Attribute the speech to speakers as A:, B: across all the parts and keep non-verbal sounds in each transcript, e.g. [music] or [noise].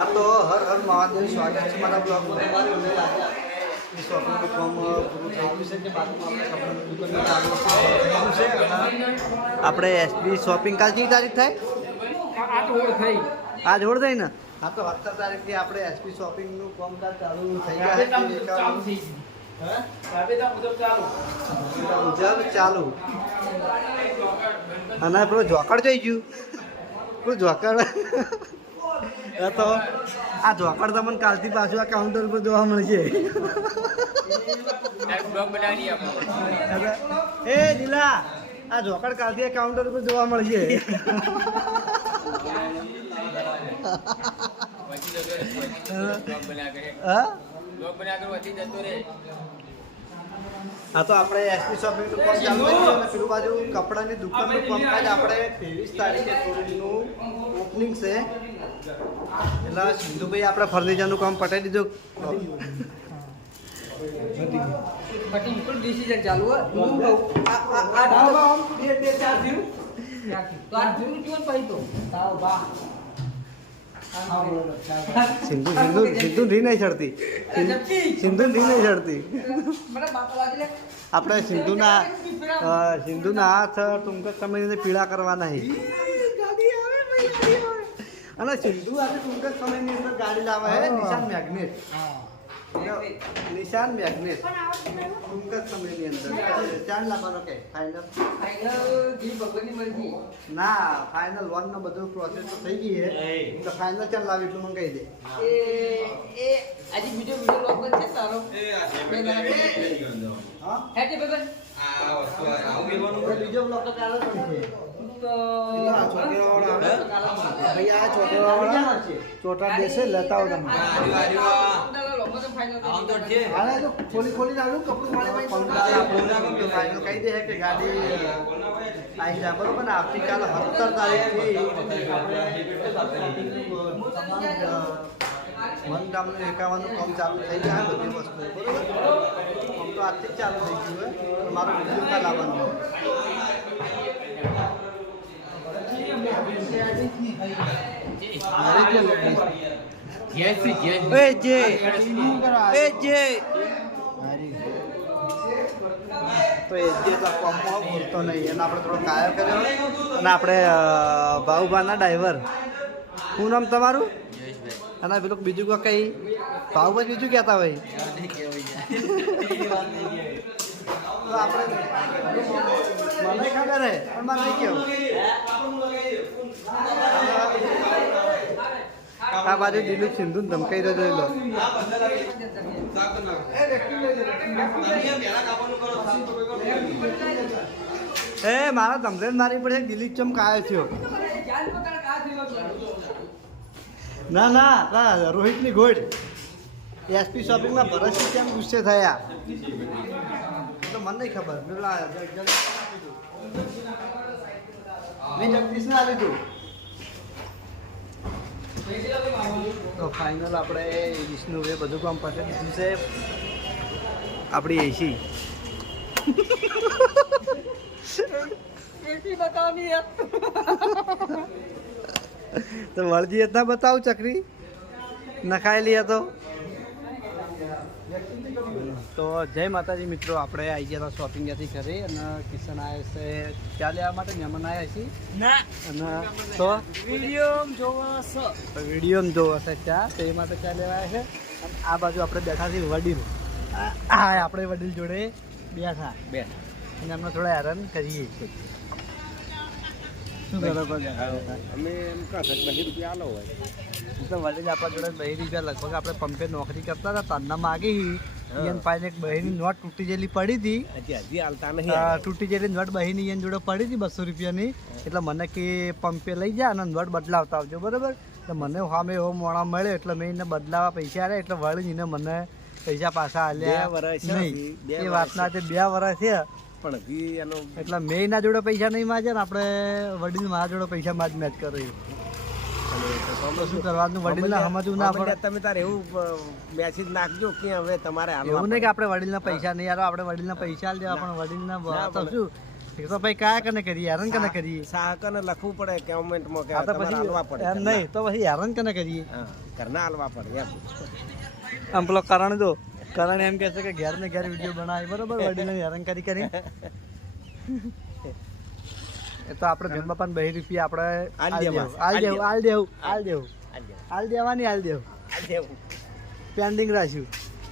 A: હા તો હર હર મહાદેવ સ્વાગત છે મારા બ્લોગમાં. આપણે શોપિંગનું પૂરું થઈ ગયું છે એસબી શોપિંગ કાલ કઈ તારીખ થાય? આજ હોળ થઈ. ને? હા તો સત્તર તારીખથી આપણે એસપી શોપિંગનું ફોર્મ ચાલુ થઈ ગયા. છે
B: મુજબ ચાલુ
A: અને પેલો જોકડ જઈ ગયું. પેલું ઝોકડ એ તો આ ઝોકડ તમને કાલથી પાછું આ કાઉન્ટર ઉપર જોવા મળશે. એ દિલા આ ઝોકડ કાલથી આ કાઉન્ટર ઉપર જોવા મળશે. હા? હા તો આપણે એસપી શોપિંગનું કામ ચાલુ થઈ અને પેલું બાજુ કપડાની દુકાનનું કામકાજ આપણે ત્રેવીસ તારીખે ઓપનિંગ છે. એટલે સિંધુભાઈ આપણે ફર્નિચરનું કામ પટાઈ દીધું.
B: ડિસિઝન ચાલુ હો
A: સિંધુ સિંધુ સિંધુ ધી નહીં ચડતી. સિંધુ રી નહીં ચડતી. આપણે સિંધુના સિંધુના હાથ ટૂંક સમયની પીડા પીળા કરવાના છે અને સિંધુ આજે ટૂંક સમયની અંદર ગાડી લાવે નિશાન મેગ્નેટ નિશાન મેગ્નેટ ટૂંક જ સમયની અંદર. ચાર લાવવાનો કે? ફાઇનલ
B: ફાઇનલ જી ભગવાનની મરજી.
A: ના ફાઇનલ વન નો બધું પ્રોસેસ તો થઈ ગઈ છે. તો ફાઇનલ ચાર લાવી એટલું મને કહી દે.
B: એ એ આજે બીજો લોક બનશે
A: હા? બીજો તો ચોટા લેતા આવો તમે હાલે તો ખોલી ખોલી મારે ભાઈ ફાઇનલ કહી દે કે ગાડી આવી જાય બરોબર ને આવતીકાલે સત્તર તારીખથી વન ટામનું એકાવનનું કામ ચાલુ થઈ જાય બધી વસ્તુ બરોબર કામ તો આજથી જ ચાલુ થઈ ગયું હોય તો મારો વીડિયો કાલ આવવાનો એ જે એ જે તો એ જે તો કોમમાં બોલતો નહીં. એને આપણે થોડો કાયો કર્યો અને આપણે ભાઉભાના ડ્રાઈવર. શું નામ તમારું? અને પેલું બીજું કોઈ કઈ? ભાઉભાઈ બીજું કહેતા હોય? તો આપણે મને ખબર હે પણ મારે નહીં કેવું આ બાજુ દિલીપ સિંધુ ને ધમકાઈ દો જોઈ લો. એ, મારા ધમરેન મારી પડે દિલીપ ચમ કાયો થયો? ના ના ના, રોહિતની ગોળ. એસપી શોપિંગમાં ભરતસિંહ કેમ ગુસ્સે થયા? તો મને નહીં ખબર. મેં જગદીશ ને આ લીધું તો ફાઇનલ આપણે વિષ્ણુએ બધું કામ પતે દીધું છે. આપણી એસી તો વળજી હતા બતાવું ચકરી? નખાયેલી હતો તો જય માતાજી મિત્રો આપણે આવી ગયા હતા શોપિંગ ત્યાંથી કરી અને કિશન આવ્યા છે ચા લેવા માટે મહેમાન આવ્યા
B: છે.
A: અને તો?
B: વીડિયો જોવો છે
A: તો વીડિયો જોવો છે ચા તો એ માટે ચા લેવા આવ્યા છે. અને આ બાજુ આપણે બેઠા છીએ વડીલ. આ આ આપણે વડીલ જોડે બેઠા.
B: બે
A: અને એમને થોડા હેરાન કરીએ છીએ. શું કરો
B: અમે એમ કહે બહી રૂપિયા આલો હોય.
A: તો વડીલ આપણા જોડે બહી રૂપિયા લગભગ આપણે પંપે નોકરી કરતા હતા તન્ના માગી એને પાસે એક બહેની નોટ તૂટી જેલી પડી હતી.
B: હજી હજી
A: તૂટી જેલી નોટ બહેની એની જોડે પડી હતી બસો રૂપિયાની. એટલે મને કે પંપે લઈ જા અને નોટ બદલાવતા આવજો બરાબર? એટલે મને સામે એવો મોણા મળ્યો એટલે મેં એને બદલાવા પૈસા આવ્યા એટલે વળી ને મને પૈસા પાછા આલ્યા. નહીં
B: બે
A: એ વાતના તે બે વર્ષ છે.
B: પણ હજી એનો
A: એટલે મેં એના જોડે પૈસા નહીં માજે ને આપણે વડીલ મારા જોડે પૈસા માજ મેચ કર્યો શું કરવાનું વડીલને સમજવું ના પડે.
B: તમે તારે એવું મેસેજ નાખજો કે હવે તમારે
A: એવું નહીં કે આપણે વડીલના પૈસા નહીં યાર આપણે વડીલના પૈસા આલ દેવા પણ વડીલના
B: ના,
A: તો શું? તો ભાઈ કયા કને કરીએ હેરાન કને કરીએ?
C: સાહકને લખવું પડે કોમેન્ટમાં કે
A: તો
C: તમારે હાલવા
A: પછી
C: પડે
A: એમ નહીં તો પછી હેરાન કને કરીએ?
C: ઘરના હાલવા પડે એમ.
A: આમ પેલો કરણ જો કરણ એમ કહે છે કે ઘેર ને ઘેર વીડિયો બનાવે બરોબર? વડીને હેરાન કરી કરી [laughs] એ તો આપણે ભીમ બાપાને બે રૂપિયા આપણે
C: આલ
A: આલ
C: દેવા,
A: દેવું.
C: આલ
A: દેવું આલ દેવું આલ દેવાની આલ દેવું. પેન્ડિંગ રાખ્યું.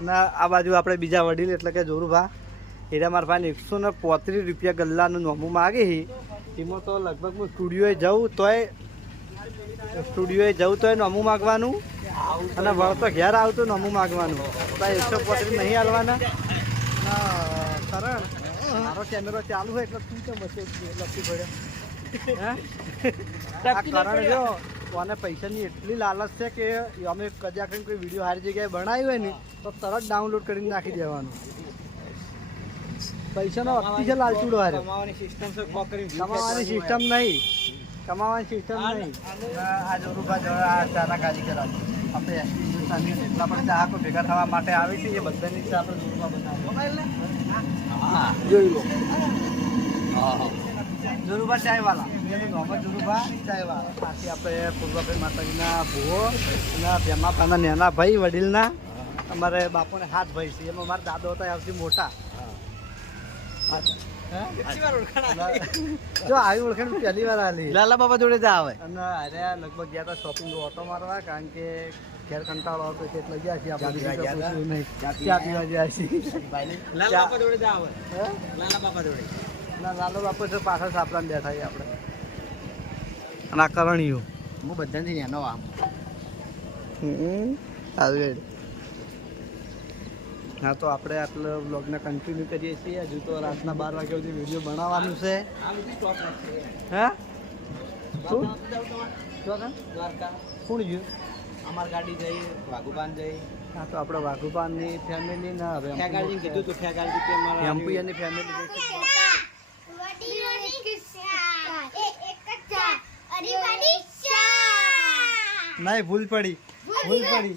A: અને આ બાજુ આપણે બીજા વડીલ એટલે કે જોરુભા એના મારા ભાઈને એકસો ને પોત્રીસ રૂપિયા ગલ્લાનું નોમું માગે એમાં તો લગભગ હું સ્ટુડિયોએ જઉં તોય સ્ટુડિયોએ જઉં તોય નોમું માગવાનું. અને વળતો ઘેર આવતું નોમું માગવાનું. તો એકસો પોત્રીસ નહીં હાલવાના. કરણ મારો કેમેરો ચાલુ હોય એટલે તું તો બસે લખી પડ્યો? હે? જો કોને પૈસાની એટલી લાલચ છે કે અમે કદાચ કોઈ વીડિયો સારી જગ્યાએ બનાવી હોય ને તો તરત ડાઉનલોડ કરીને નાખી દેવાનું. પૈસાનો અતિશય લાલચુડો હારે.
C: કમાવાની સિસ્ટમ છે
A: કમાવાની સિસ્ટમ નહીં. કમાવાની સિસ્ટમ નહીં. આ જોરુભા જોડે આ ચાના કાજી કરાવી આપણે એસટી હિન્દુસ્તાની એટલા પણ ચાહકો ભેગા થવા માટે આવે છે એ બધાની ચા આપણે જોરુભા બનાવે જોઈ લો. જોરુભા ચાયવાલા. નામ ચાયવાલા. પાછી આપણે પૂર્વભાઈ માતાજીના ભૂવો અને નાના ભાઈ વડીલના અમારે બાપુને હાથ ભાઈ છે. એમાં મારા દાદો હતા સૌથી મોટા. જો આવી ઓળખાણ પહેલી વાર આલી.
C: લાલા બાબા જોડે જ આવે.
A: અને અરે લગભગ ગયા હતા શોપિંગ ઓટો મારવા કારણ કે ઘેર કંટાળો આવતો છે એટલે ગયા છીએ આપણે
C: ચા પીવા ગયા
A: છીએ.
C: લાલા બાપા જોડે જ આવે.
A: હે?
C: લાલા બાબા જોડે.
A: ના લાલો બાપુ તો પાછળ સાપડાને બેઠા છીએ આપણે. અને આ કરણીઓ
C: હું બધાથી એનો આમ.
A: આવી હા તો આપણે આટલો બ્લોગને કન્ટિન્યુ કરીએ છીએ. હજુ તો રાતના બાર વાગ્યા સુધી વીડિયો બનાવવાનું છે. હે? શું? શું
C: દ્વારકા.
A: કોણ ગયું
C: અમાર ગાડી જઈ વાઘુબાન જઈ.
A: હા તો આપણે વાઘુપાનની ફેમિલી ના હવે
C: ખ્યાગાળજી કીધું તું ફેગાડી કે અમારા
A: એમ્પુયાની ફેમિલી નહીં [laughs] ભૂલ પડી. ભૂલ પડી.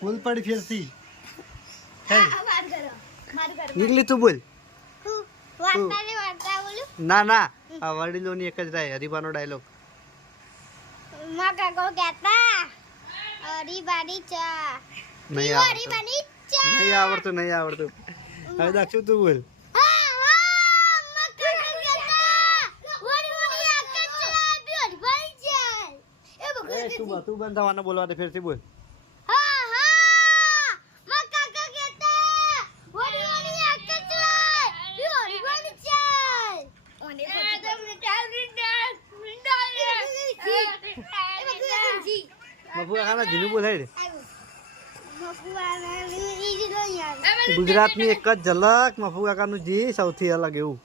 A: ભૂલ પડી ફેરથી. કઈ નીકળી તું બોલ. ના ના આ વડીલોની એક જ રાય હરીબાનો ડાયલોગ નહીં આવડતું. નહીં આવડતું નહીં આવડતું. હવે દાક્ષુ તું બોલ? તું બ- તું બંધ થવાના બોલવા દે ફેરથી બોલ મફુ કાકાના જીનું બોલ હેડ ગુજરાતની એક જ ઝલક મફુ કાકાનું જી સૌથી અલગ એવું.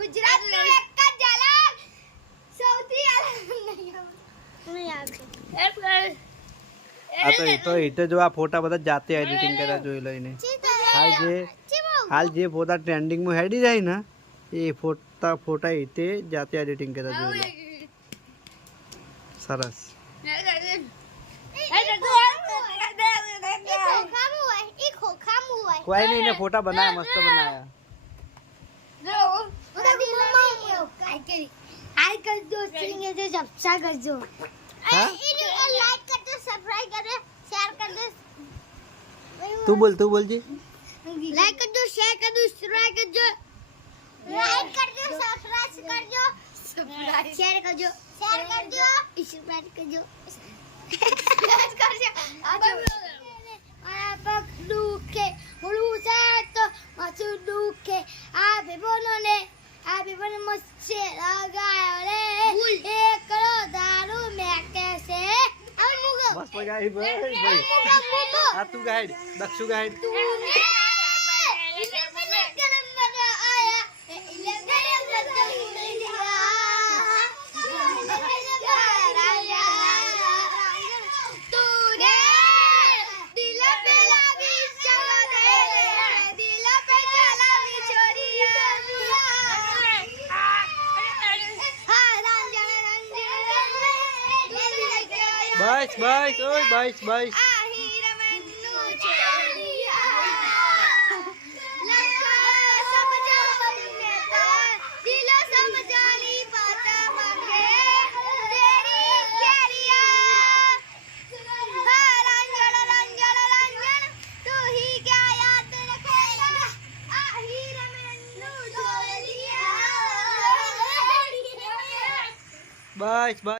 D: ગુજરાતનું એક જ ઝલક સૌથી અલગ નહીં આવતું.
A: આ તો એ તો એ તો જો આ ફોટા બધા જાતે એડિટિંગ કર્યા જોઈ લઈને. હાલ જે હાલ જે ફોટા ટ્રેન્ડિંગમાં હેડી જાય ને એ ફોટા ફોટા એ તે જાતે એડિટિંગ કર્યા જોઈ લો. સરસ કોઈ નહીં એને ફોટા બનાવ્યા મસ્ત બનાવ્યા હા? તું બોલ તું બોલજી
D: લાઈક કરજો શેર કરજો સબસ્ક્રાઇબ કરજો લાઈક કરજો સબસ્ક્રાઇબ કરજો શેર કરજો શેર કરજો. સબસ્ક્રાઇબ કરજો. કરજો. મારા પગ દુખે મોડું થાય તો માથું દુખે. આ બેબોનોને આ બેબોને મસ્સે લગાયો રે. એકલો દારૂ મેકે છે.
A: બસ ભાઈ. આ તું ગાઈડ દક્ષુ ગાઈડ
D: तूने
A: બસ બસ ઓય બસ બસ
D: આહી રમણનું